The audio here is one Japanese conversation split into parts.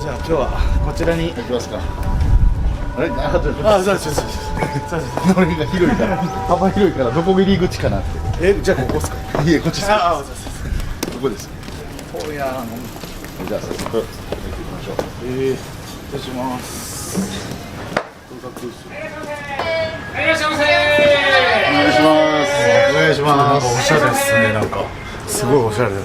じゃあ今日はこちらに行きますか。あれ、そうですこれが広いから、幅広いからどこが入り口かなって。じゃあここっすか。いえ、こっちです。そうですここです。おやじゃあ早速行ってみましょう。失礼します。お願いします。お願いします。おしゃれですね。なんかすごいおしゃれだ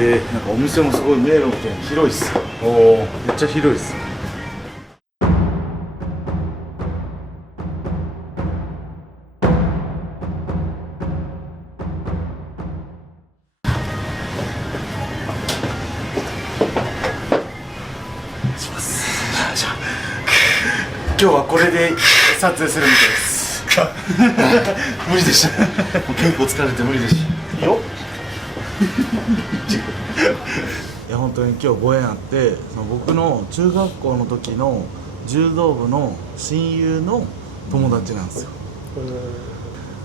なんかお店もすごい迷路店広いっす。おお、めっちゃ広いっす。今日はこれで撮影するみたいです。無理でした。もう結構疲れて無理でした。よいや本当に今日ご縁あって、その僕の中学校の時の柔道部の親友の友達なんですよ。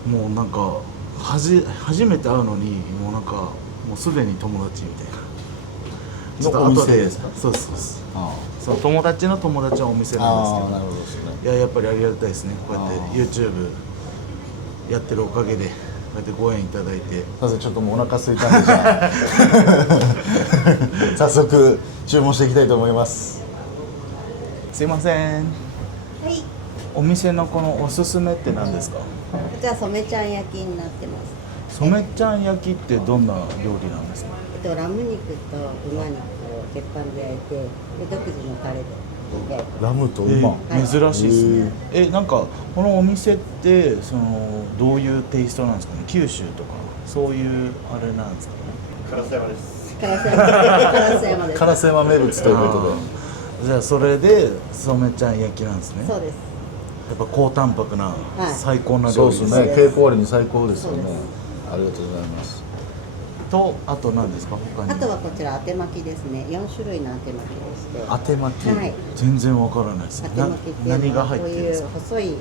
もうなんか初めて会うのにもうなんかもうすでに友達みたいな。ちょっと後でですか。そうですそうです。その友達の友達はお店なんですけど。なるほどですね。いややっぱりありがたいですね。こうやって YouTube やってるおかげでこうやってご縁いただいて。すいません、ちょっともうお腹空いたんでじゃあ早速注文していきたいと思います。すいません。はい、お店のこのおすすめって何ですか？こちら染ちゃん焼きになってます。染ちゃん焼きってどんな料理なんですか？ラム肉と馬肉を鉄板で焼いて、で独自のタレで焼いて。ラムと馬、はい珍しいですね。なんかこのお店ってそのどういうテイストなんですかね？九州とかそういうあれなんですかね？烏山です。烏山名物ということで。じゃあそれで染ちゃん焼きなんですね。そうです。やっぱ高タンパクな、はい最高なそう料理ですね。稽古終わりに最高ですよねそうです。ありがとうございます。とあと何ですか？他にあとはこちら当て巻きですね。4種類の当て巻きでして。当て巻き、はい。全然わからないです。当て巻きっていう何がのはこういう入ってるんですか？細い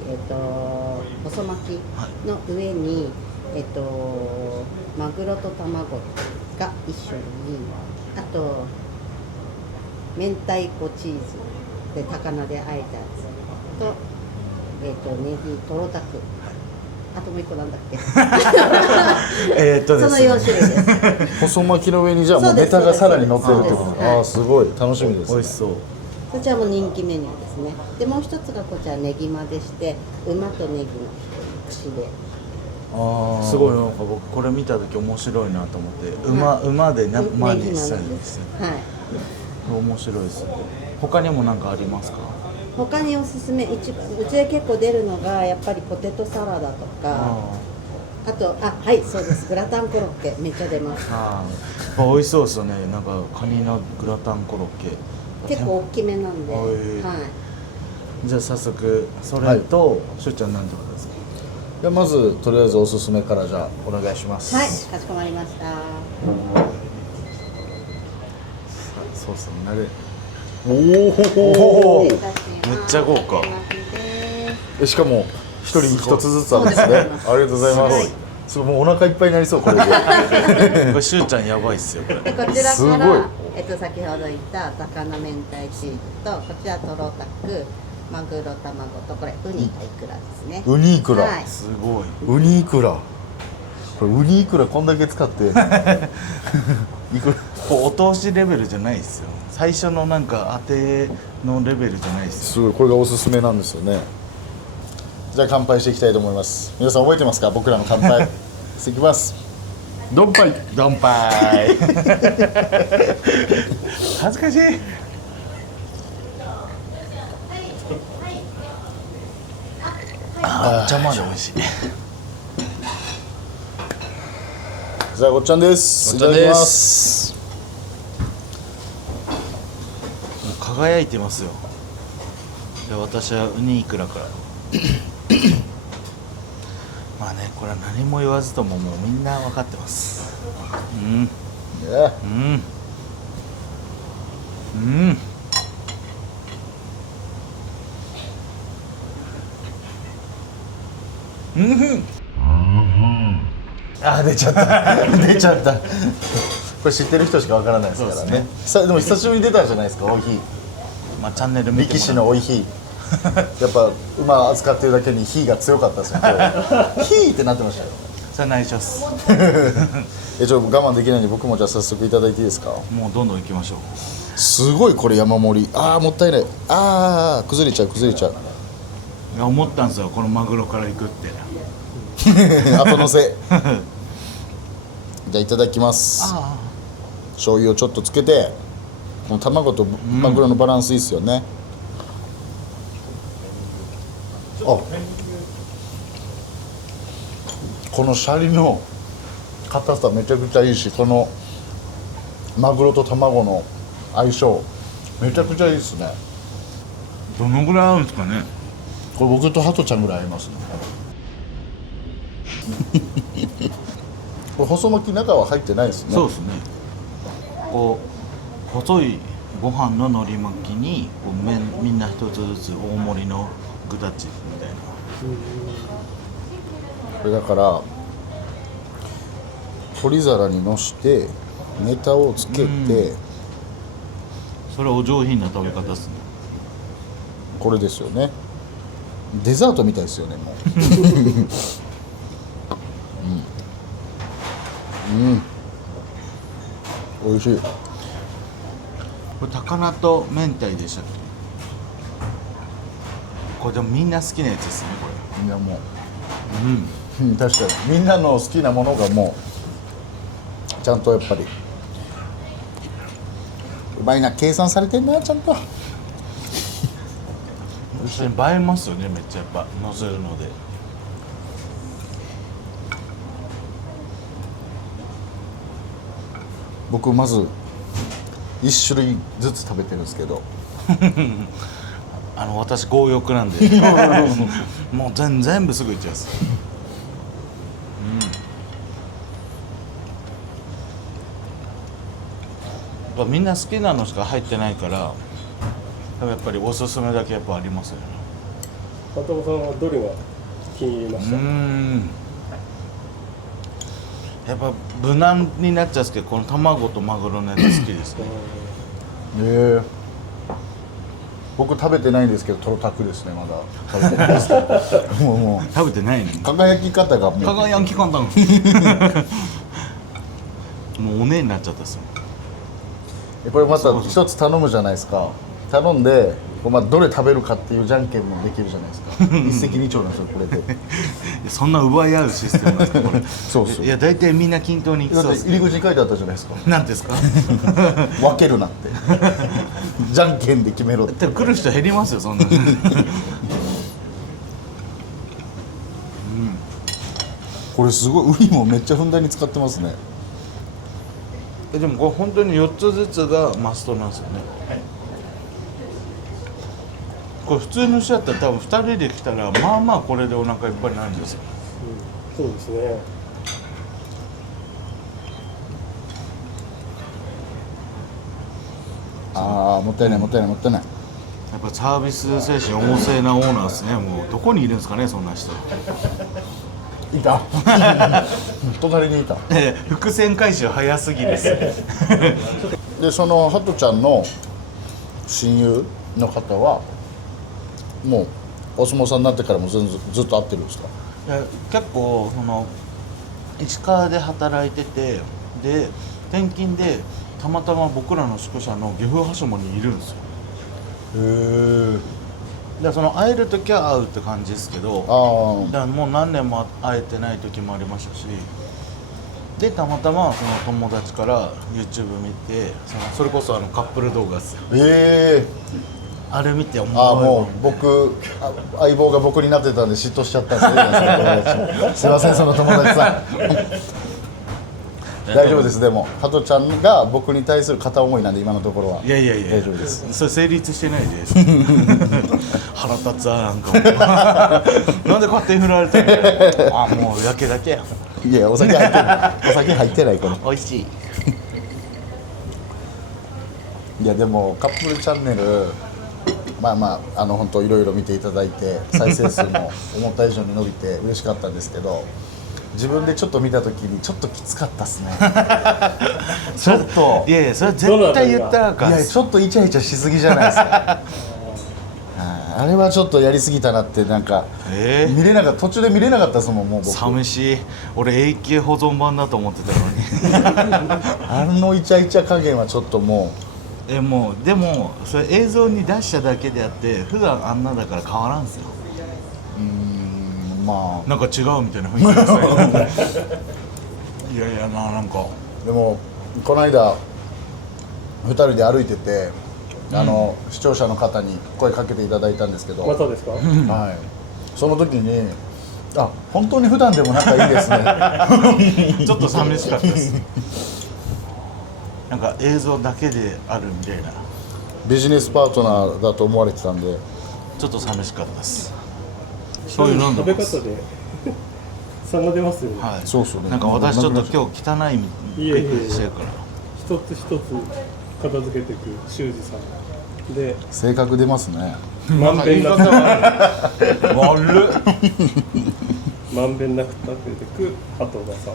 細巻きの上にマグロと卵が一緒に、あと明太子チーズで高菜で和えたやつとネギとろたく、あともう一個なんだっけですね、その4種類です細巻きの上にじゃあもうそうですネタがさらに乗ってるってこそうですと。ああ、すごい楽しみですね。美味しそう。こちらも人気メニューですね。でもう一つがこちらネギマでして、馬とネギの串で、すごいなんか僕これ見た時面白いなと思って、馬で馬にしたんですよ。はい。面白いです。他にも何かありますか？他におすすめ、一番うちで結構出るのがやっぱりポテトサラダとか、あとはいそうですグラタンコロッケめっちゃ出ます。美味しそうですよね。なんかカニのグラタンコロッケ結構大きめなんで、はい。じゃあ早速それと、しょうちゃん何とかですか？じゃあまずとりあえずおすすめからじゃあお願いします。はい、かしこまりました。そうですね。おお、めっちゃ豪華。しかも一人一つずつあるんですね。ありがとうございます。すごいもうお腹いっぱいになりそうこれで。これしゅうちゃんやばいっすよこれ。でこちらすごいから先ほど言った高菜明太チーズとこちらとろたく、マグロ卵とこれウニとイクラですね。ウニイクラ、はい。すごい。ウニイクラ、これウニイクラこんだけ使っていくらお通しレベルじゃないですよ。最初のなんか当てのレベルじゃないですよ。すごい、これがおすすめなんですよね。じゃあ乾杯していきたいと思います。皆さん覚えてますか？僕らの乾杯していきます。乾杯。乾杯。恥ずかしい。めっちゃまで美味しい。じゃあごっちゃんです。いただきます。輝いてますよ。で私はウニイクラからまあね、これは何も言わずとももうみんな分かってます。あ、出ちゃった出ちゃった。これ知ってる人しかわからないですからね。そうですねでも久しぶりに出たじゃないですか、おいひまあチャンネル見て力士のおいひやっぱ馬扱ってるだけに火が強かったですよ。火ってなってましたよ。それ内緒っす。ちょっと我慢できないんで僕もじゃあ早速いただいていいですか。もうどんどん行きましょう。すごいこれ山盛り。ああもったいない。ああ崩れちゃう崩れちゃう。いや思ったんですよ、このマグロから行くって。後乗せ。じゃあいただきます。あ醤油をちょっとつけて、この卵とマグロのバランスいいですよね。あ、このシャリの硬さめちゃくちゃいいし、このマグロと卵の相性めちゃくちゃいいですね。どのぐらい合うんですかね。これ僕とハトちゃんぐらい合いますね。これ細巻き中は入ってないですね。そうですね。こう細いご飯の海苔巻きにこう麺みんな一つずつ大盛りの具たちみたいな。これだから取り皿にのしてネタをつけて、それお上品な食べ方ですね。これですよね。デザートみたいですよねもう。美味しい。これ高菜と明太でしたっけ。これでもみんな好きなやつですねこいやもれ。う、確かにみんなの好きなものがもうちゃんとやっぱりうまいな、計算されてんなちゃんと。一緒に映えますよね、めっちゃやっぱ乗せるので。僕まず1種類ずつ食べてるんですけど、私強欲なんでもう全部すぐいっちゃいます。やっぱみんな好きなのしか入ってないからやっぱりおすすめだけやっぱありますよね。加藤さんはどれが気に入りました？やっぱ無難になっちゃうんですけど、この卵とマグロのやつ好きですね。僕食べてないんですけどトロタクですね。まだ食べてないですけどもう食べてないのに輝き方がもう輝き簡単もうおねえになっちゃったっすよ。これまた一つ頼むじゃないですか。頼んでどれ食べるかっていうじゃんけんもできるじゃないですか。一石二鳥なんですよこれで。そんな奪い合うシステムなんですかこれ。そうそう。いや大体みんな均等にいきだってそうです入り口に書いてあったじゃないですか。なんですか分けるなってじゃんけんで決めろって。でも来る人減りますよそんなこれすごいウニもめっちゃふんだんに使ってますね。でもこれ本当に4つずつがマストなんですよね。これ普通の人だったら多分2人で来たらまあまあこれでお腹いっぱいになるんですよ。そうですね。ああもったいないもったいないもったいない。やっぱサービス精神旺盛なオーナーですね。もうどこにいるんですかねそんな人。いた隣にいた。伏線回収早すぎです。でそのハトちゃんの親友の方はもうお相撲さんになってからもずっと会ってるんですか？いや結構市川で働いてて、で転勤でたまたま僕らの宿舎の岐阜羽島にいるんですよ。へえ。で会える時は会うって感じですけど、あだからもう何年も会えてない時もありましたし、でたまたまその友達から YouTube 見てそれこそカップル動画ですよ。ええ。あれ見て思ああもう相棒が僕になってたんで嫉妬しちゃったんですすいませんその友達さん大丈夫です。でもハトちゃんが僕に対する片思いなんで今のところは。いや大丈夫です。それ成立してないです腹立つわなんかもなんで勝手に振られてんのあもうやけだけやいやお酒入ってないお酒入ってないこれ。美味しい。いやでもカップルチャンネル本当いろいろ見ていただいて再生数も思った以上に伸びて嬉しかったんですけど、自分でちょっと見た時にちょっときつかったっすねちょっといやいやそれ絶対言ったらあかんっす。いやちょっとイチャイチャしすぎじゃないですかあれはちょっとやりすぎたなってなんか、見れなかった途中で見れなかったですもんもう僕寂しい。俺永久保存版だと思ってたのにあのイチャイチャ加減はちょっとももうでもそれ映像に出しただけであって普段あんなだから変わらんすよ。まあなんか違うみたいな雰囲気ですねいやいやなんかでもこの間2人で歩いてて視聴者の方に声かけていただいたんですけど、またですか？はい、その時に本当に普段でも仲いいですねちょっと寂しかったですなんか映像だけであるみたいなビジネスパートナーだと思われてたんでちょっと寂しかったですそういうの食べ方で差が出ますよね。はいそうっすよねなんか私ちょっと今日汚いいやいやいやピクピクしてるから一つ一つ片付けていく修二さんで性格出ますねまんべんなく悪っまんべんなく立てていく鳩場さん。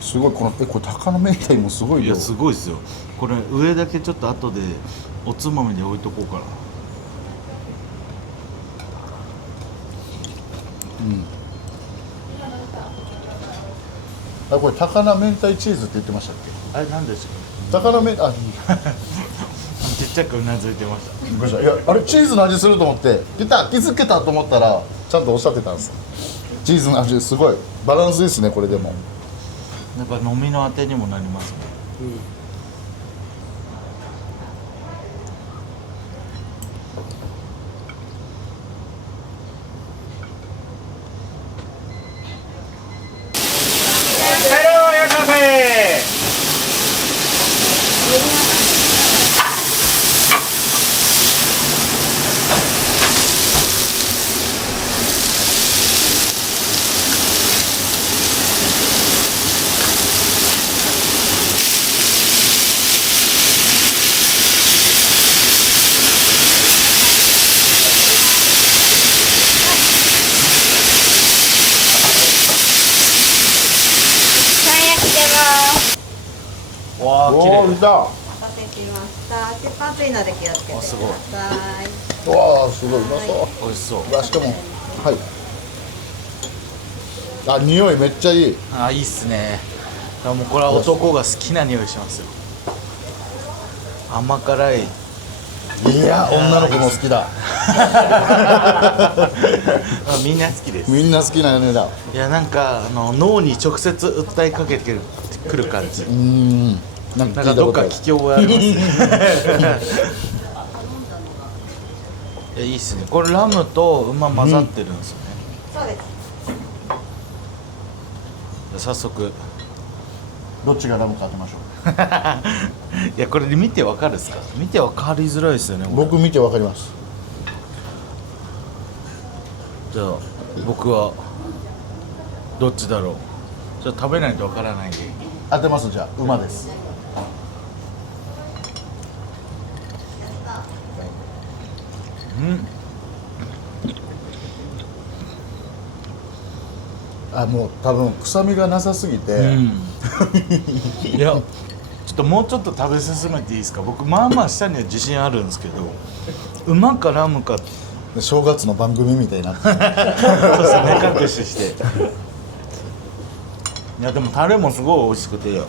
すごいこれ鷹の明太もすごいよいやすごいですよこれ上だけちょっと後でおつまみで置いとこうかなこれ高菜明太チーズって言ってましたっけあれなんでしょ高菜明太うちっちゃくうなずいてましたびっくりしたいやあれチーズの味すると思って気づけたと思ったらちゃんとおっしゃってたんですチーズの味すごいバランスですねこれでもなんか飲みのあてにもなりますねわあ綺麗おーいたお待たせしました鉄板熱いので気をつけてくださいわあすごいうまそう美味しそううわしかもはい匂いめっちゃいいあいいっすねもうこれは男が好きな匂いしますよ甘辛いいや女の子も好きだみんな好きですみんな好きな匂いだいやなんか脳に直接訴えかけてくる感じなんなんかどっか聞き覚えありますねいやいいっすねこれラムと馬混ざってるんですよね、そうですじゃあ早速どっちがラムか当てましょういやこれで見てわかるっすか見てわかりづらいですよねこれ僕見てわかりますじゃあ僕はどっちだろうちょっと食べないとわからないんで当てますじゃあ馬ですもう多分臭みがなさすぎて、いやちょっともうちょっと食べ進めていいですか僕まあまあ舌には自信あるんですけど馬かラムか正月の番組みたいになってそうですね目隠ししていやでもタレもすごい美味しくて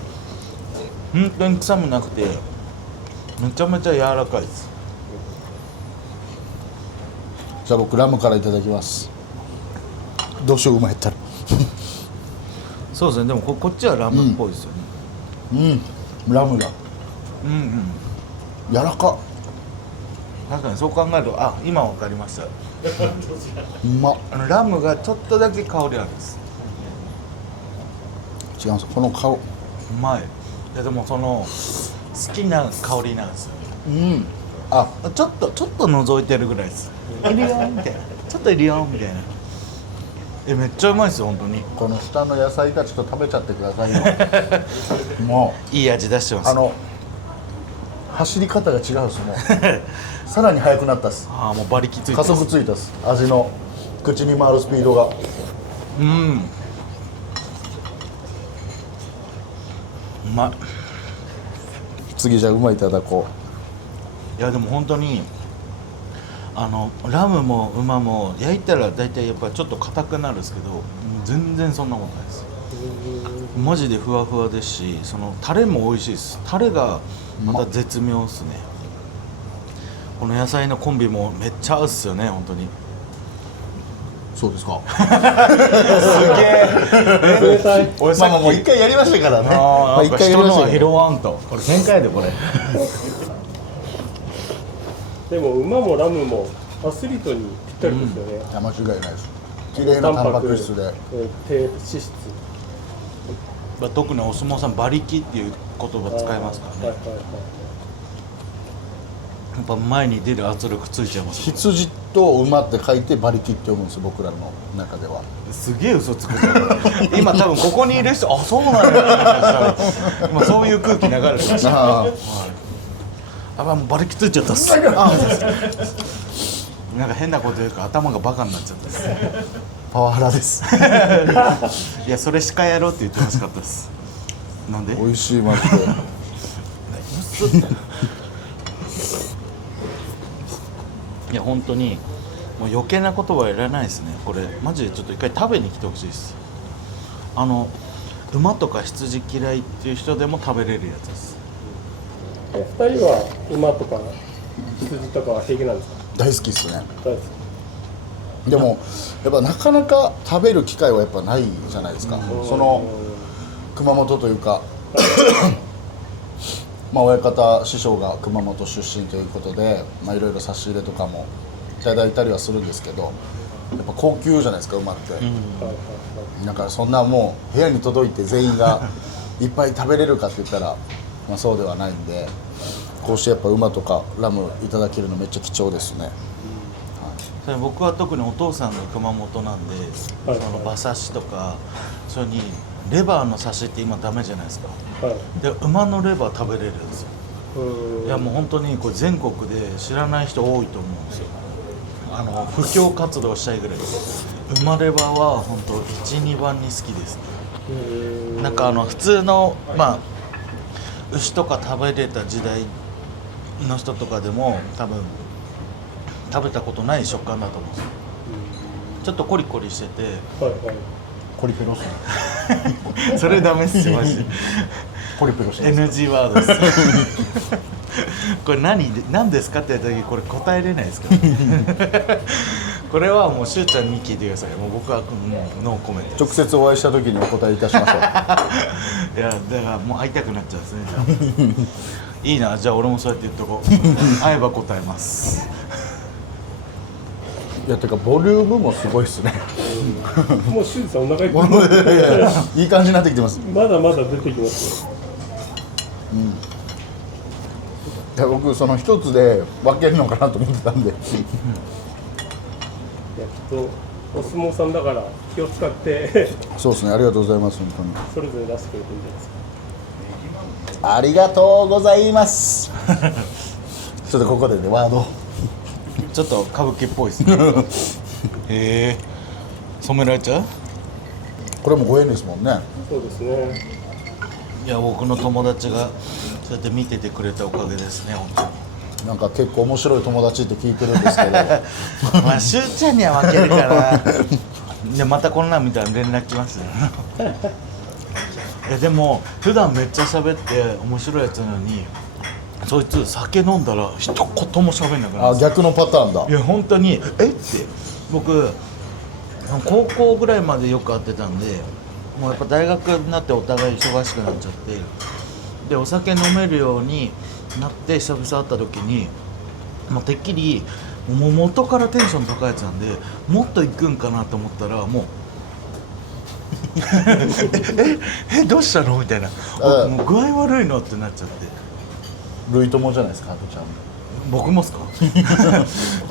本当に臭みなくてめちゃめちゃ柔らかいですじゃあ僕ラムからいただきますどうしよう馬やったらそうですねでもこっちはラムっぽいですよねラムだ柔らか確かにそう考えると今わかりましたうまっラムがちょっとだけ香りあるんです違うんですこの顔うまいいやでもその好きな香りなんですよちょっと覗いてるぐらいですいるよみたいなちょっといるよみたいなめっちゃうまいですよ本当にこの下の野菜たちと食べちゃってくださいよもいい味出してますう走り方が違うっすもうさらに速くなったっすもう馬力ついて加速ついたっす味の口に回るスピードが。うんうまい。次じゃあ馬いただこいやでも本当にラムも馬も焼いたら大体やっぱちょっと硬くなるんですけど、全然そんなことないです。マジでふわふわですし、そのタレも美味しいです。タレがまた絶妙ですね。この野菜のコンビもめっちゃ合うっすよね、本当に。う。そうですか。すげえ。冷たい。俺まあまあもう一回やりましたからね。まあ一回やりましたけど。わんと。これ限界でこれ。でも馬もラムもアスリートにぴったりですよね。いや間違いないです。綺麗なタンパク質で。低脂質。特にお相撲さん馬力っていう言葉使いますからね。はいはいはい。やっぱ前に出る圧力ついちゃいます。羊と馬って書いて馬力って読むんですよ、僕らの中では。すげえ嘘つくじゃん。今多分ここにいる人、あ、そうなんだって思いました。今そういう空気流れてました。ああ、もう馬力ついちゃったっす。なんか変なこと言うから頭がバカになっちゃったっす。パワハラです。いや、それしかやろうって言ってほしかったっす。なんで？美味しいマジで。いや本当にもう余計な言葉はいらないですね。これマジでちょっと一回食べに来てほしいです。馬とか羊嫌いっていう人でも食べれるやつです。2人は馬とか羊とかは平気なんですか？大好きっすね。大好き。でもやっぱなかなか食べる機会はやっぱないじゃないですか。その熊本というかまあ親方師匠が熊本出身ということで、まあいろいろ差し入れとかもいただいたりはするんですけど、やっぱ高級じゃないですか、馬って。はいはいはい。だからそんなもう部屋に届いて全員がいっぱい食べれるかって言ったら、まあ、そうではないんで、こうしてやっぱ馬とかラムいただけるのめっちゃ貴重ですね。それ僕は特にお父さんが熊本なんで、はいその馬刺しとかそれにレバーの刺しって今ダメじゃないですか。はい。で馬のレバー食べれるんですよ。うん。いやもう本当にこれ全国で知らない人多いと思うんですよ。布教活動したいぐらいです。馬レバーは本当1、2番に好きですね。なんか普通のまあ牛とか食べれた時代の人とかでも多分食べたことない食感だと思うんですよ。ちょっとコリコリしてて、はいはい。コリペロスそれダメっすよマジで。コリペロス NG ワードです。これ何ですかって言った時これ答えれないですけど、ね、これはもうしゅうちゃんに聞いてください。もう僕はノーコメントです。直接お会いした時にお答えいたしましょう。いやだからもう会いたくなっちゃうんですね。じゃあいいな、じゃあ俺もそうやって言っとこう。会えば答えます。いやてかボリュームもすごいっすね。もう修二さんお腹いっぱい。いい感じになってきてます。まだまだ出てきますよ。いや僕その一つで分けるのかなと思ってたんで。いやきっとお相撲さんだから気を使ってそうですね、ありがとうございます本当に。それぞれ出してくれてるんじゃないですか。ありがとうございます。ちょっとここでねワード。ちょっと歌舞伎っぽいですね。へえ、染められちゃう？これもご縁ですもんね。そうですね。いや僕の友達がそうやって見ててくれたおかげですね、本当に。なんか結構面白い友達って聞いてるんですけど。まあしゅうちゃんには負けるからでまたこんなん見たら連絡来ますよ。でも普段めっちゃ喋って面白いやつなのに、そいつ酒飲んだら一言も喋んなくなるんあ、ですよ。逆のパターンだい。や本当にって僕高校ぐらいまでよく会ってたんで、もうやっぱ大学になってお互い忙しくなっちゃって、でお酒飲めるようになって久々会った時にもうてっきりもう元からテンション高いやつなんでもっと行くんかなと思ったらもうどうしたのみたいな、もう具合悪いのってなっちゃって。類友じゃないですか、ハトちゃん。僕もっすか？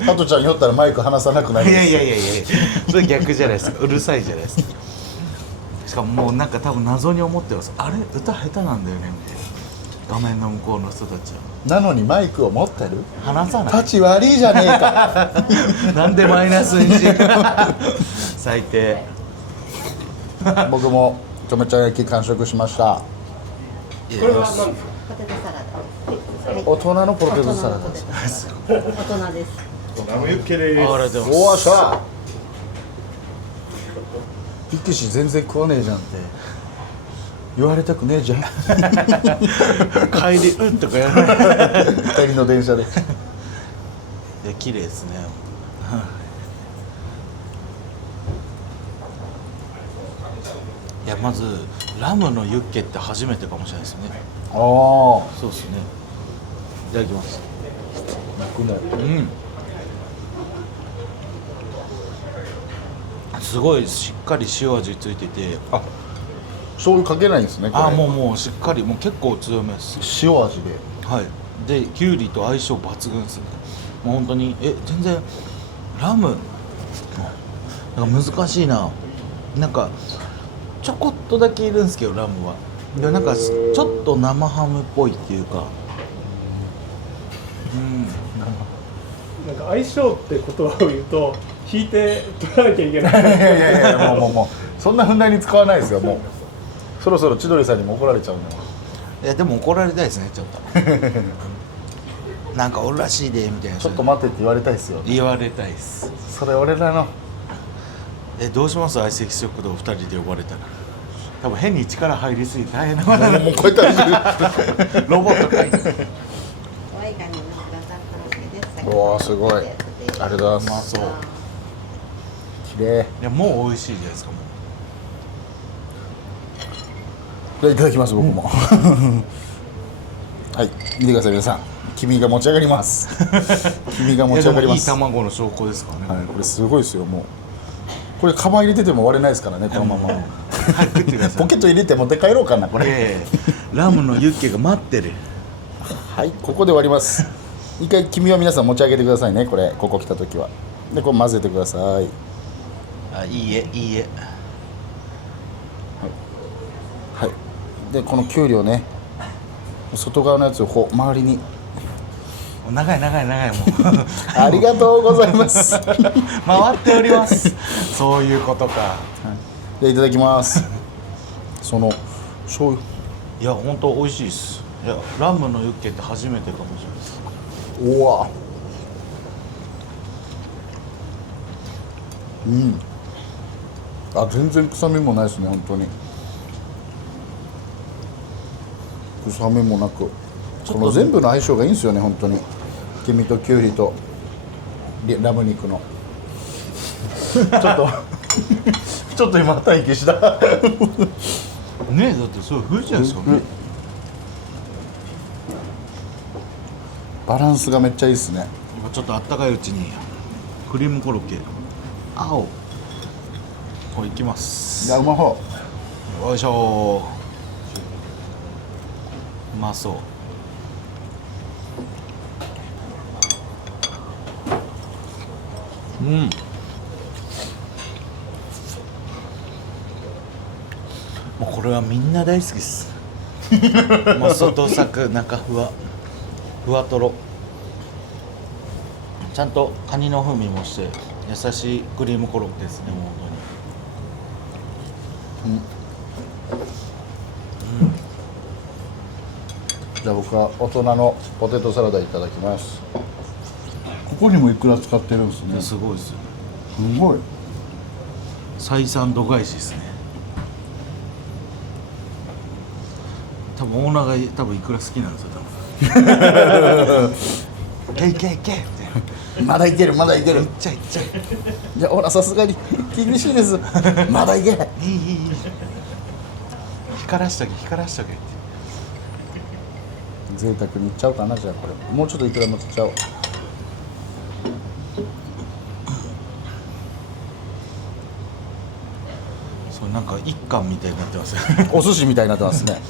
ハトちゃん酔ったらマイク離さなくなるんいですよ。やいやいやいや、それ逆じゃないですか。うるさいじゃないですか。しかももうなんか多分謎に思ってます。あれ歌下手なんだよねみたいな。画面の向こうの人たちはなのにマイクを持ってる話さない立ち悪いじゃねえかなんでマイナスにし最低僕もちょめちゃ焼き完食しました。これは何ですか？ポテトサラダです。大人のポテトサラダ大人のポテトサラダ。大人です。ラムユッケです。ありがとうございますおーしゃピクシー全然食わねえじゃんって言われたくねえじゃん帰りうんとかやらない帰りの電車でで綺麗ですねいやまずラムのユッケって初めてかもしれないですね。ああそうですね。いただきます。僕もすごいしっかり塩味ついてて、あ醤油かけないんですねこれ。もうしっかりもう結構強めです。塩味ではい。できゅうりと相性抜群ですね。もう本当に全然ラムなんか難しいな。なんかちょこっとだけいるんですけどラムは。でなんかちょっと生ハムっぽいっていうか。なんか相性って言葉を言うと引いて取らなきゃいけない。いやもうそんなふんだんに使わないですよ。もうそろそろ千鳥さんにも怒られちゃうの。いやでも怒られたいですねちょっと。なんかおるらしいでみたいな。ちょっと待ってって言われたいですよ。言われたいです。それ俺らのどうします相席食堂2人で呼ばれたら。多分変に力入りすぎて大変なことになる。もうこうやってロボットかい。おいがにのグラタン完成です。おーすごいありがとうございます。そう。綺麗。いやもう美味しいじゃないですかもう。でいただきます僕も。はい見てください皆さん。黄身が持ち上がります。黄身が持ち上がります。いい卵の証拠ですからね。はいこれすごいですよもう。これカバン入れてても割れないですからねこのまま。はい食ってください。ポケット入れて持って帰ろうかなこれ。ラムのユッケが待ってる。はいここで終わります。一回黄身は皆さん持ち上げてくださいねこれここ来た時は。でこれ混ぜてください。あいいえいいえ。はいでこのきゅうりをね外側のやつをこう周りに。長いもう。ありがとうございます回っております。そういうことか。でいただきますその醤油いや本当美味しいです。いやラムのユッケって初めてかもしれないです。うわあ全然臭みもないですね本当に臭みもなくこの全部の相性がいいんですよね本当に黄身ときゅうりとラム肉のちょっと今待機したねえだってそう風じゃないですかね。バランスがめっちゃいいですね。今ちょっとあったかいうちにクリームコロッケ青これいきまいす。やうまそよいしょうまそう。もうこれはみんな大好きですもう外サク中ふわふわとろちゃんとカニの風味もして優しいクリームコロッケですねもう本じゃあ僕は大人のポテトサラダいただきます。ここにもいくら使ってるんですね。当にすごいですよ。すごい。採算度外視ですね。多分オーナーが多分いくら好きなんですよ多分いけってまだいけるまだいけるいっ。ちゃいっちゃいいやほらさすがに厳しいです。まだいけ。いい光らしとけって贅沢にいっちゃおうかなじゃあこれ。もうちょっといくら乗せちゃおう。そうなんか一貫みたいになってますよお寿司みたいになってますね。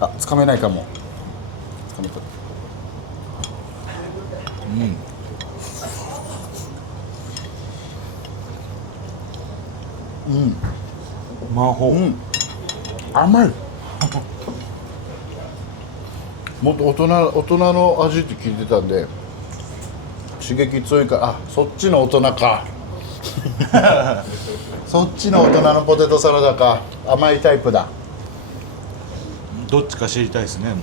あ、つかめないかも。つかめた。魔法、うん。甘いもっと大人の味って聞いてたんで刺激強いからあそっちの大人かそっちの大人のポテトサラダか甘いタイプだどっちか知りたいですね。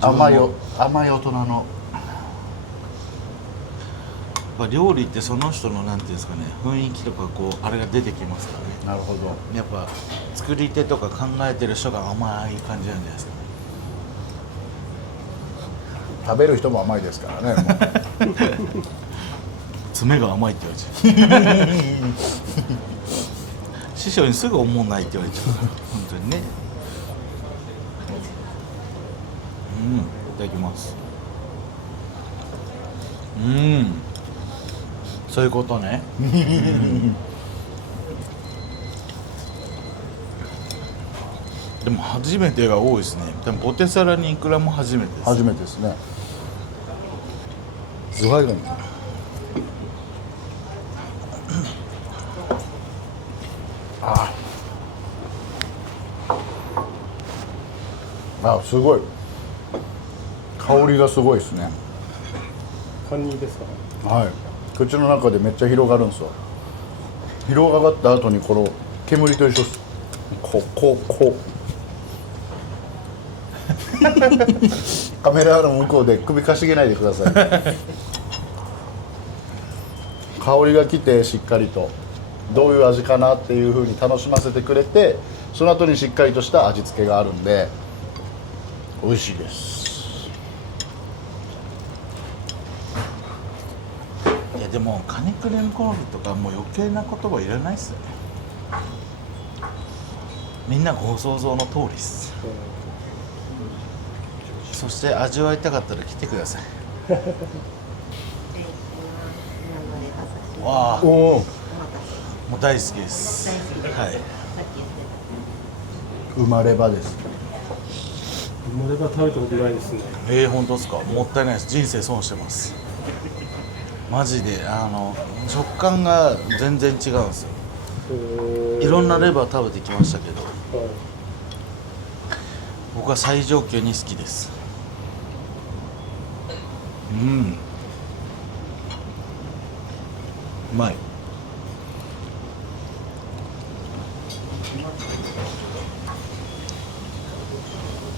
甘い大人のやっぱ料理ってその人のなんていうんですかね、雰囲気とかこうあれが出てきますからね。なるほどやっぱ作り手とか考えてる人が甘い感じなんじゃないですかね。食べる人も甘いですからね爪が甘いって言われちゃう師匠にすぐ思んないって言われちゃうから本当にね。うん、いただきます。そういうことね。でも初めてが多いですね。でもポテサラにいくらも初めてです。初めてですねズワイガニあすごい香りがすごいですねカニですか？はい口の中でめっちゃ広がるんですよ広がった後にこの煙と一緒ですこうカメラの向こうで首かしげないでください香りが来てしっかりとどういう味かなっていう風に楽しませてくれてその後にしっかりとした味付けがあるんで美味しいですいやでもカニクレームコロッケとかもう余計な言葉いらないっすよね。みんなご想像の通りっす。そして味わいたかったら来てください。わあ、おおもう大好きです。はい。生まれ場です生まれば食べたことないですね。本当ですか。もったいないです。人生損してます。マジで食感が全然違うんですよ。いろんなレバー食べてきましたけど、はい、僕は最上級に好きです。うまい。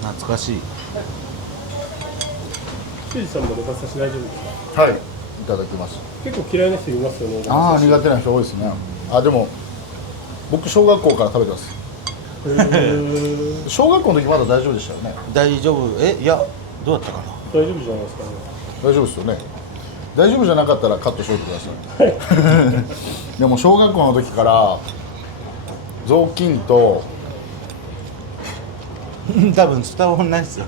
懐かしい。修二さんもレバ刺し大丈夫ですか？はいいただきます結構嫌いな人いますよね。ああレバ刺し苦手な人多いですねあでも僕小学校から食べてます小学校の時まだ大丈夫でしたよね大丈夫？いやどうだったかな。大丈夫じゃないですかね。大丈夫ですよね大丈夫じゃなかったらカットしといてくださいでも小学校の時から雑巾と多分伝わんないですよ。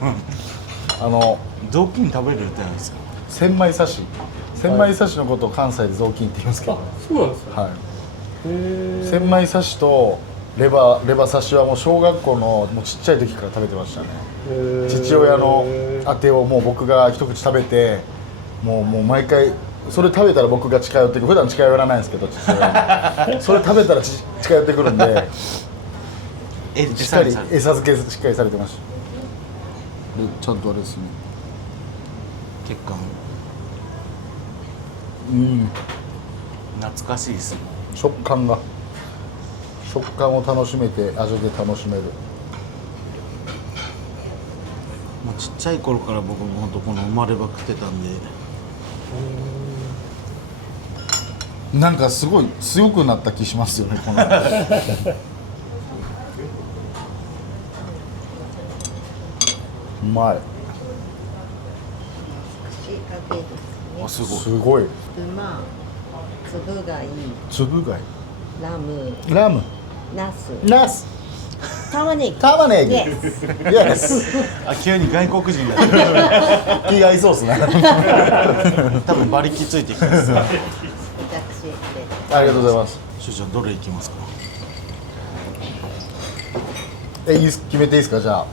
雑巾食べるってなんですよ。千枚刺しのことを関西で雑巾って言うんですけど、そうなんですか。はい、へえ。千枚刺しとレバ刺しはもう小学校のもうちっちゃい時から食べてましたね父親のあてをもう僕が一口食べてもう毎回それ食べたら僕が近寄ってくる普段近寄らないんですけど父親にそれ食べたら近寄ってくるんでしっかり餌付けしっかりされてましたでちゃんとあれですね血管うん懐かしいです。食感を楽しめて味で楽しめるもうちっちゃい頃から僕も本当この生まれば食ってたんで。なんかすごい強くなった気しますよねこのうまいあすごい。すごい馬、つぶ貝、つぶ貝ラム、ラムナス、ナス玉ねぎ。玉ねぎ Yes Yes あ急に外国人になって気が合いそうですね多分馬力ついてきます。私でありがとうございます主長どれいきますか。決めていいですかじゃあ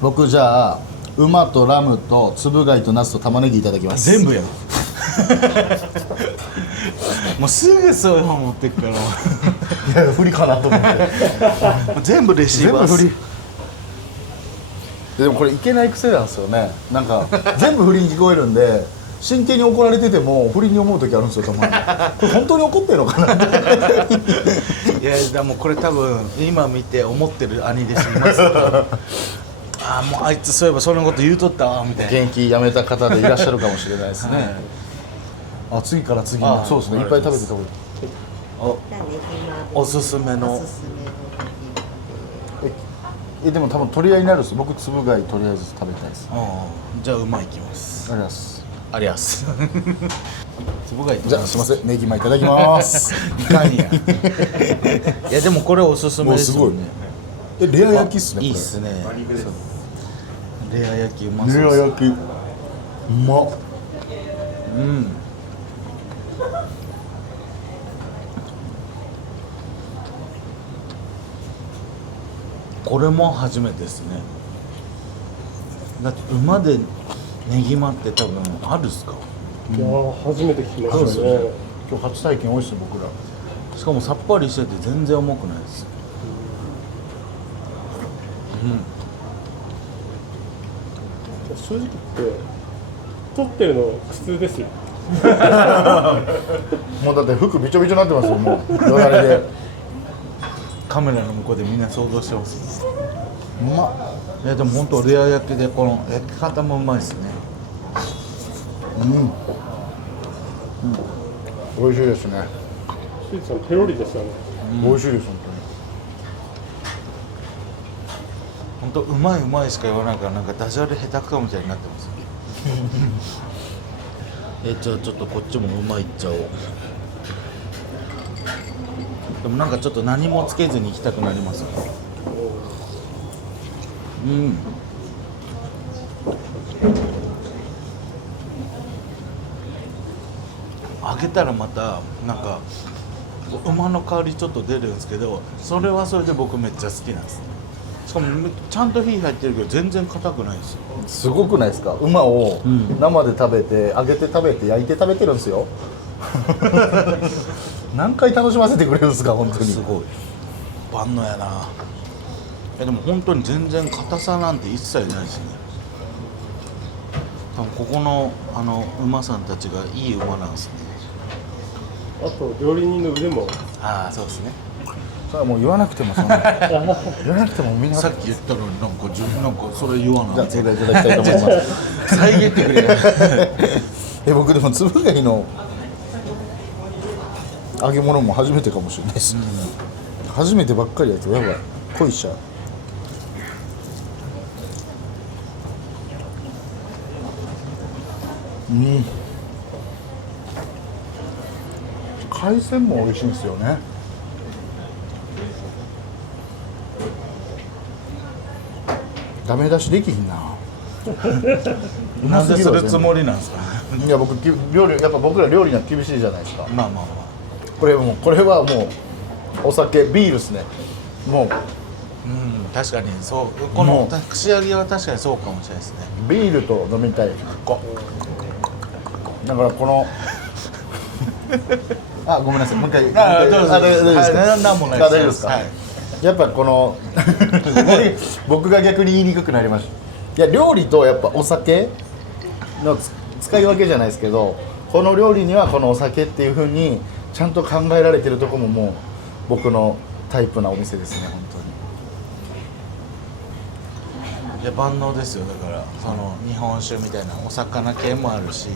僕じゃあ馬とラムとつぶ貝とナスと玉ねぎいただきます全部やんもうすぐそういう本持ってくからいや振りかなと思って全部レシーバーっす全部振りでもこれいけない癖なんですよね。なんか全部振りに聞こえるんで真剣に怒られてても振りに思う時あるんですよたまに。これ本当に怒ってるのかなっていやでもこれ多分今見て思ってる兄弟子いますからああもうあいつそういえばそんなこと言うとったわみたいな。元気やめた方でいらっしゃるかもしれないですね、はい、あ次から次にあそうですねいっぱい食べてた方がいい。おじゃあねぎまおすすめのおすすめのでも多分取り合いになるんです。僕つぶ貝とりあえず食べたいです。あじゃあうまいきますありがとうございます。ありゃすつぼがいいじゃあすいませんネギマいただきますいかんやいやでもこれおすすめですよね。レア焼きっすね。いいっすね。レア焼きうまそうレアです。焼きうまっ。うん。これも初めてですね。だって馬でネギマって多分あるっすか。いやー初めて聞きましたね。今日初体験多いっす僕ら。しかもさっぱりしてて全然重くないです。正直言って撮ってるの苦痛ですよ。もうだって服びちょびちょになってますよもうよだれで。カメラの向こうでみんな想像してます。うまっ。いやでも本当レア焼きでこの焼き方もうまいですね。美味しいですね。シーズさんペロリですよね。美味しいです本当うまいうまいしか言わないからなんかダジャレ下手くそみたいになってます。じゃあちょっとこっちもうまいっちゃおう。でもなんかちょっと何もつけずに行きたくなりますよね。うん。揚げたらまたなんか馬の香りちょっと出るんですけど、それはそれで僕めっちゃ好きなんですね。しかもちゃんと火入ってるけど全然硬くないですよ。すごくないですか。馬を生で食べて揚げて食べて焼いて食べてるんですよ。何回楽しませてくれるんですか本当に。すごい万能やな。でも本当に全然硬さなんて一切ないですね。多分ここの馬さんたちがいい馬なんですね。あと料理人の腕もああそうですね。それはもう言わなくてもそんな言わなくてもみんな。さっき言ったのになんかなんかそれ言わない。じゃあ正解いただきたいと思います遮ってくれない。僕でもつぶ貝の揚げ物も初めてかもしれないです、初めてばっかりやつやばい恋しちゃう。海鮮も美味しいんですよね。ダメ出しできひんな。なんでするつもりなんですか。いや僕料理やっぱ僕ら料理には厳しいじゃないですか。まあまあまこれはもうお酒ビールですね。もうあ。うん確かにそうこの串揚げは確かにそうかもしれないですね。ビールと飲みたい。だからこのあごめんなさいもう一回。あどうぞ大丈夫ですか。はいなんもないあ大丈夫ですか。はいやっぱこの僕が逆に言いにくくなりました。いや料理とやっぱお酒の使い分けじゃないですけど、この料理にはこのお酒っていう風にちゃんと考えられてるところももう僕のタイプなお店ですね本当に。いや万能ですよ。だからその日本酒みたいなお魚系もあるし、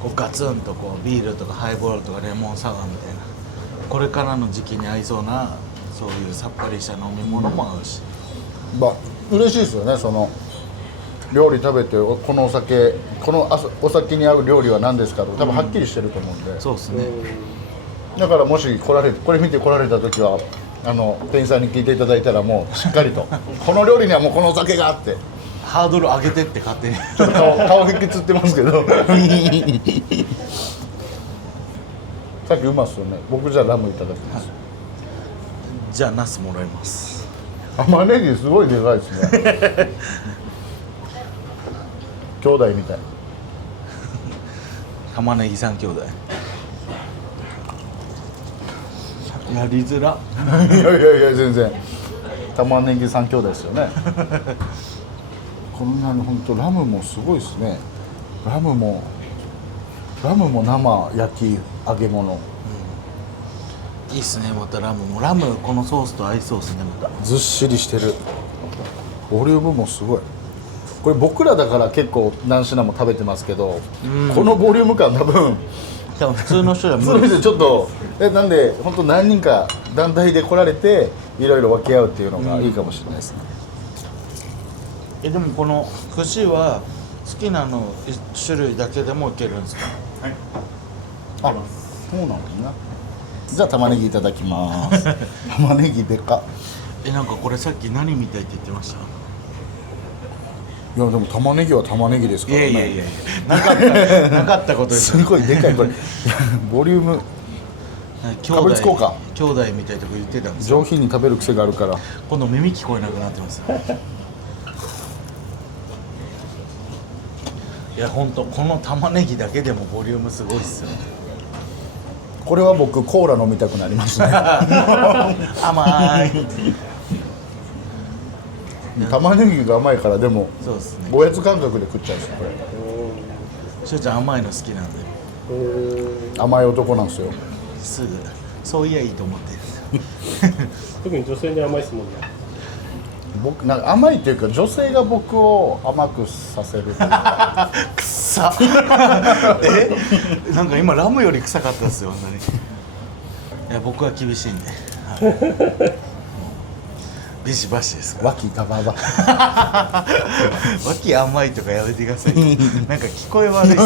こうガツンとこうビールとかハイボールとかレモンサワーみたいなこれからの時期に合いそうなそういうさっぱりした飲み物も合うし、まあ嬉しいですよね。その料理食べてこのお酒お酒に合う料理は何ですかと多分はっきりしてると思うんで、そうですね。だからもしこれ見て来られた時は店員さんに聞いていただいたらもうしっかりとこの料理にはもうこのお酒があってハードル上げてって勝手にちょっと顔引きつってますけどさっきうまっすよね。僕じゃあラムいただきます。じゃあナスもらいます。玉ねぎすごいでかいですね兄弟みたい。玉ねぎ三兄弟。やりづら。いやいやいや全然玉ねぎ三兄弟ですよねこんなに本当ラムもすごいですね。ラムも生焼き揚げ物いいっすね。またラムもラムこのソースと合いそうですね。またずっしりしてる。ボリュームもすごい。これ僕らだから結構何品も食べてますけど、このボリューム感多分普通の人じゃその無理店ちょっとなんで本当何人か団体で来られていろいろ分け合うっていうのがいいかもしれないですね。でもこの串は好きなの種類だけでもいけるんですか？あ、そうなのにな。じゃあ玉ねぎいただきます玉ねぎでかっ。なんかこれさっき何みたいって言ってました？いやでも玉ねぎは玉ねぎですからね。いやなかったことですすごいでかいこれボリューム兄かぶりつこうか。兄弟みたいとか言ってたんですよ。上品に食べる癖があるから今度耳聞こえなくなってますいやほんとこの玉ねぎだけでもボリュームすごいっすよね。これは僕コーラ飲みたくなりますね甘い玉ねぎが甘いからでもそうですね。おやつ感覚で食っちゃうんですよこれ。しょうちゃん甘いの好きなんで甘い男なんですよ。すぐそういやいいと思って特に女性に甘いですもんね。僕なんか甘いっていうか女性が僕を甘くさせるくっさなんか今ラムより臭かったですよ。本当にいや僕は厳しいんで、ビシバシですから。脇がばば脇甘いとかやめてくださいなんか聞こえ悪いっ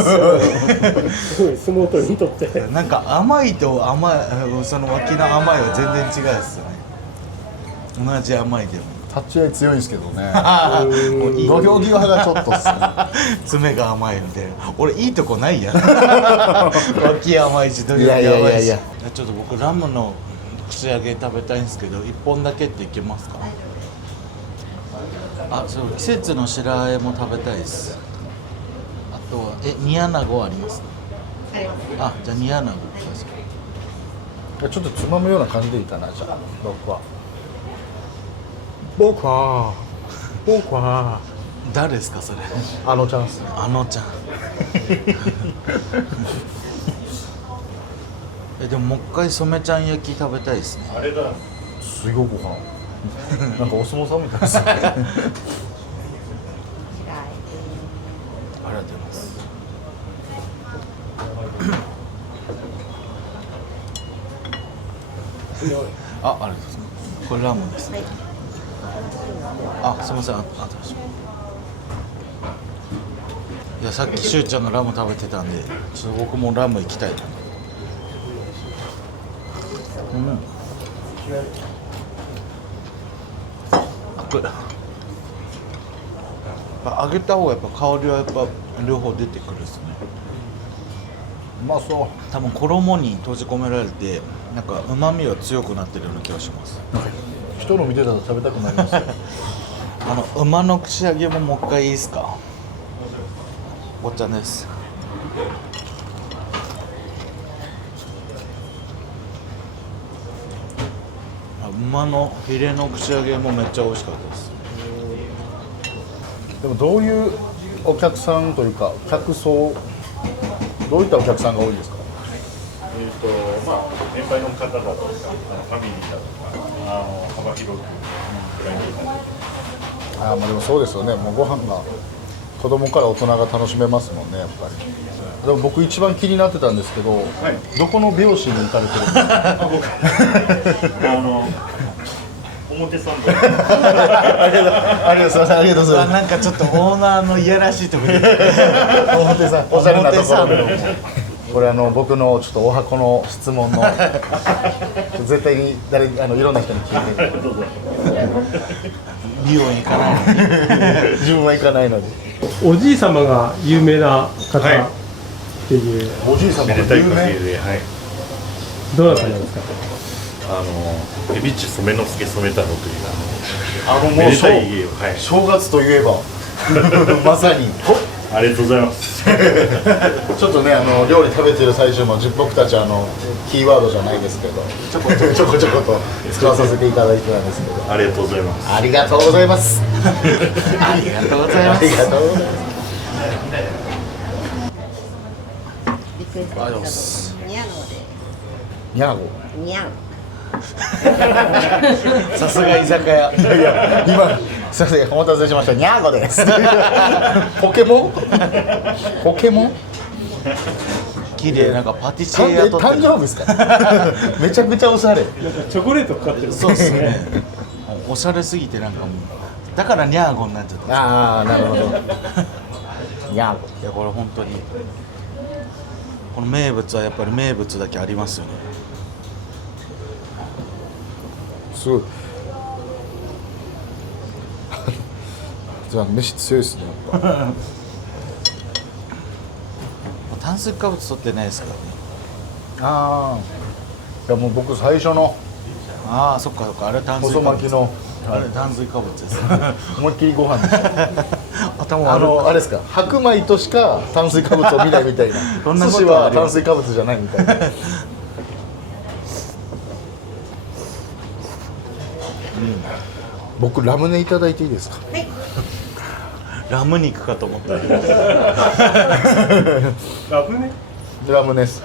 すすごい相撲取りにとってよなんか甘いと甘いその脇の甘いは全然違うっすよね。同じ甘いでも立ち合い強いんですけどねもういい土俵際がちょっとっすね爪が甘いみたいな。俺いいとこないやん脇甘いし土俵際甘いし。いやいやちょっと僕ラムの串揚げ食べたいんですけど1本だけっていけますか？あ、そう季節の白あえも食べたいです。あとは煮穴子あります？あ、じゃあ煮穴子ください。ちょっとつまむような感じでいいかな。じゃあ僕は誰ですかそれ？あのチャンスあのちゃんでももう一回染ちゃん焼き食べたいですね。水郷ご飯なんかお相撲さんみたいですねありがとうございますあ、ありがとうございます。これラーメンですね。あ、すみません。あ、どうしよう。いや、さっきしゅうちゃんがラム食べてたんで、ちょっと僕もラム行きたいな。うん。あ、これ。揚げた方がやっぱ香りはやっぱ両方出てくるですね。うまそう。多分衣に閉じ込められてなんか旨味は強くなってるような気がします。人の見てたら食べたくなりますよ馬の串揚げももう一回いいですか？お茶です。馬のフィレの串揚げもめっちゃ美味しかったです。でもどういうお客さんというか客層、どういったお客さんが多いんですか？まあ年配の方だとかファミリーだとか幅広くプライベートなああ、まあでもそうですよね。もうご飯が子供から大人が楽しめますもんね、やっぱり。でも僕一番気になってたんですけど、どこの美容師に行かれてるんですか？表参道ありがとうございます。ありがとうございます。なんかちょっとオーナーのいやらしいところで表さん、おしゃれなところで。表参これ僕のちょっとお箱の質問の絶対にいろんな人に聞いてる。美容院行かないのに自分は行かないので。おじい様が有名な方っていう、おじいさんがめでたい有名。家系で、はい、どなたなんですか？エビッチ染之助染太郎というもうめでたい家を、はい、正月といえばまさにありがとうございますちょっとね料理食べてる最中も僕たちキーワードじゃないですけどちょこちょこと使わさせていただいてたんですけどありがとうございますありがとうございますありがとうございますありがとうございますリクエストいただきますニャノでニャーゴニャンさすが居酒屋いや今すいませんお待たせしましたニャーゴですポケモンポケモン綺麗なんかパティシエやとって誕生日ですかめちゃくちゃおしゃれなんかチョコレートかかってる。そうっすねおしゃれすぎてなんかもうだからニャーゴになっちゃったああなるほどニャーゴいやこれ本当にこの名物はやっぱり名物だけありますよねすごいじゃあ飯強いですねやっぱ炭水化物取ってないですからねああいやもう僕最初のああそっかそっかあれ炭水化物細巻きのあれ炭水化物です思いっきりご飯です頭悪いあれですか白米としか炭水化物を見ないみたいなそんなこと寿司ははあります炭水化物じゃないみたいな僕ラムネいただいていいですかラム肉かと思ったラブね。ラムネです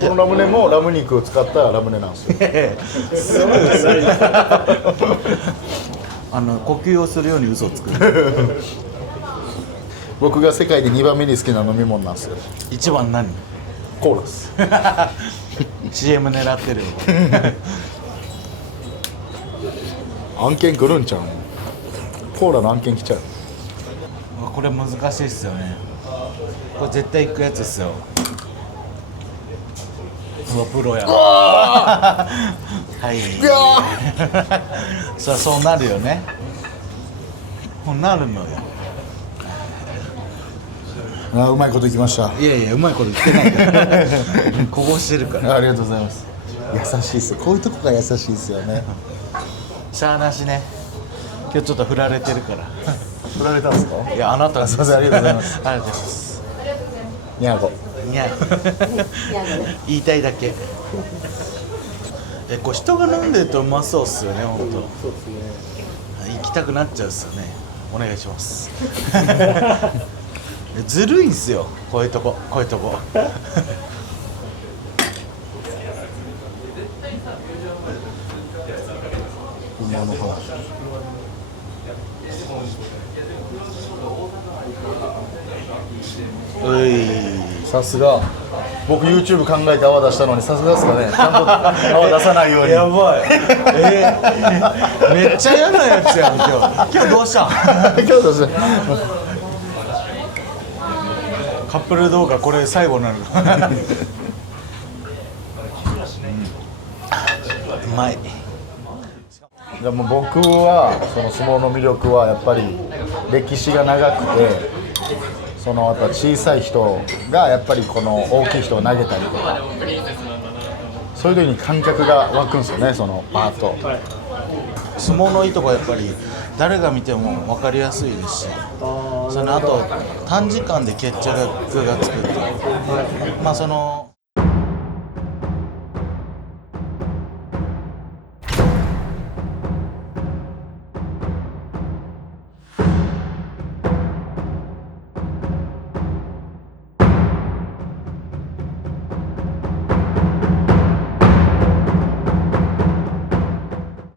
このラムネもラム肉を使ったラムネなんですよ呼吸をするように嘘をつく僕が世界で2番目に好きな飲み物なんですよ一番何コーラです CM 狙ってるよ案件来るんちゃうコーラの案件来ちゃうこれ難しいっすよねこれ絶対行くやつっすようわプロやはいいやそうなるよねそうなるのよあうまいこといきましたいやいやうまいこと言ってないからこぼしてるからありがとうございます優しいっすこういうとこが優しいっすよねしゃあなしね今日ちょっと振られてるから振られたんですかいやあなたすいませんありがとうございますありがとうございますニャーゴにゃ言いたいだけこう人が飲んでるとうまそうっすよね本当。そうですね行きたくなっちゃうっすよねお願いしますずるいんすよこういうとこ馬の話ういさすが僕 YouTube 考えて泡出したのにさすがですかねちゃんと泡出さないようにやばいめっちゃ嫌なやつやん今日どうしたん今日ですねカップル動画これ最後になるうまいでも僕はその相撲の魅力はやっぱり歴史が長くてそのやっぱ小さい人がやっぱりこの大きい人を投げたりとかそういう時に観客が湧くんですよねそのパーッと相撲のいいとこはやっぱり誰が見ても分かりやすいですしその後短時間で決着がつくっていうまあその